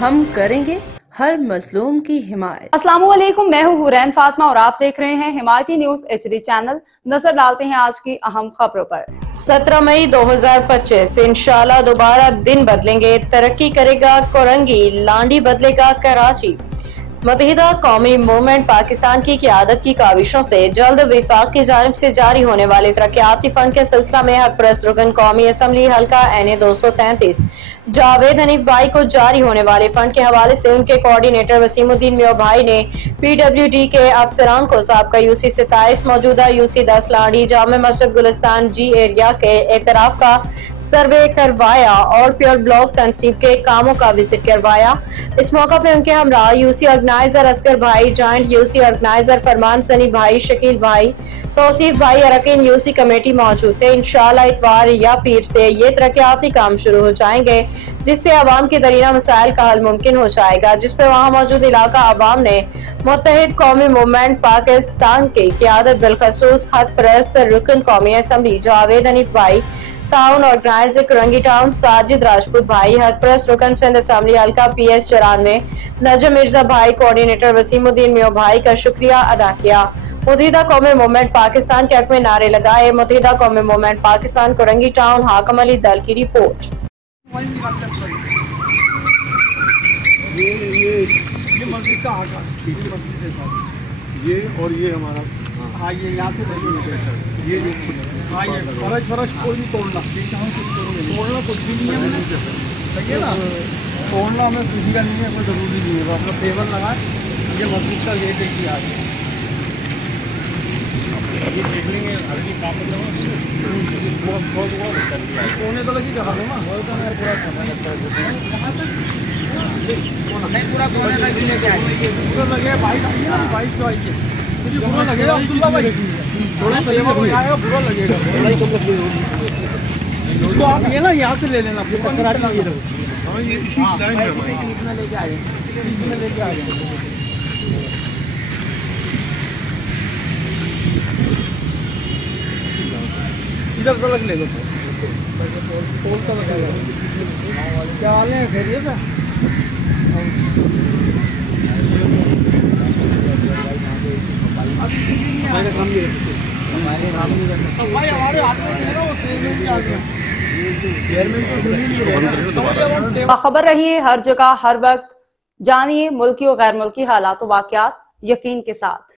ہم کریں گے ہر مظلوم کی حمایت۔ السلام علیکم، میں ہوں حورین فاطمہ اور آپ دیکھ رہے ہیں حمایتی نیوز HD چینل۔ نظر ڈالتے ہیں آج کی اہم خبروں پر۔ 17 مئی 2025 انشاءاللہ دوبارہ دن بدلیں گے، ترقی کرے گا کورنگی، لانڈی بدلے گا کراچی۔ متحدہ قومی موومنٹ پاکستان کی قیادت کی کاوشوں سے جلد وفاق کی جانب سے جاری ہونے والے ترقیاتی فنڈ کے سلسلہ میں حق پرست رکن قومی اسمبلی حلقہ NA 233 جاوید حنیف بھائی کو جاری ہونے والے فنڈ کے حوالے سے ان کے کوارڈینیٹر وسیم الدین میو بھائی نے PWD کے افسران کو سابقہ UC 27 موجودہ UC 10 لانڈی جامع مسجد گلستان G ایریا کے اعتراف کا سروے کروایا اور پیور بلاک تنصیب کے کاموں کا وزٹ کروایا۔ اس موقع پہ ان کے ہمراہ UC آرگنائزر اسکر بھائی، جوائنٹ UC آرگنائزر فرمان سنی بھائی، شکیل بھائی، توصیف بھائی، اراکین UC کمیٹی موجود تھے۔ انشاءاللہ اتوار یا پیر سے یہ ترقیاتی کام شروع ہو جائیں گے، جس سے عوام کے درینہ مسائل کا حل ممکن ہو جائے گا، جس پہ وہاں موجود علاقہ عوام نے متحد قومی موومنٹ پاکستان کی قیادت بالخصوص حق پرست رکن قومی اسمبلی جاوید حنیف بھائی، town organiser Korangi town Sajid Rajput بھائی، حق پرست رکن سندھ اسمبلی حلقہ PS 94 نجم مرزا بھائی، کوارڈینیٹر وسیم الدین میو بھائی کا شکریہ ادا کیا۔ متحدہ قومی موومنٹ پاکستان کے حق میں نعرے لگائے۔ متحدہ قومی موومنٹ پاکستان کورنگی ٹاؤن حاکم علی دل کی رپورٹ۔ یہ مسجد کا یہ اور یہ ہمارا یہ یہاں سے یہ فرش کوئی نہیں توڑنا کچھ بھی نہیں ہے، صحیح ہے نا، توڑنا ہمیں کسی کا نہیں ہے، کوئی ضروری نہیں ہے، اپنا ٹیبل لگائیں۔ یہ مسجد کا ریٹ ہے کہ آج کونے تو لگی جگہ نا پورا لگے بائک آئیے نا، بائک تو آئیے پورا لگے گا عبداللہ بھائی، تھوڑا سا برا لگے گا، اس کو آپ یہ نا یہاں سے لے لینا، لے کے آ جائیں ادھر تلک لے لو، کیا حال ہے، خیریت ہے؟ باخبر رہیے ہر جگہ ہر وقت، جانیے ملکی و غیر ملکی حالات و واقعات یقین کے ساتھ۔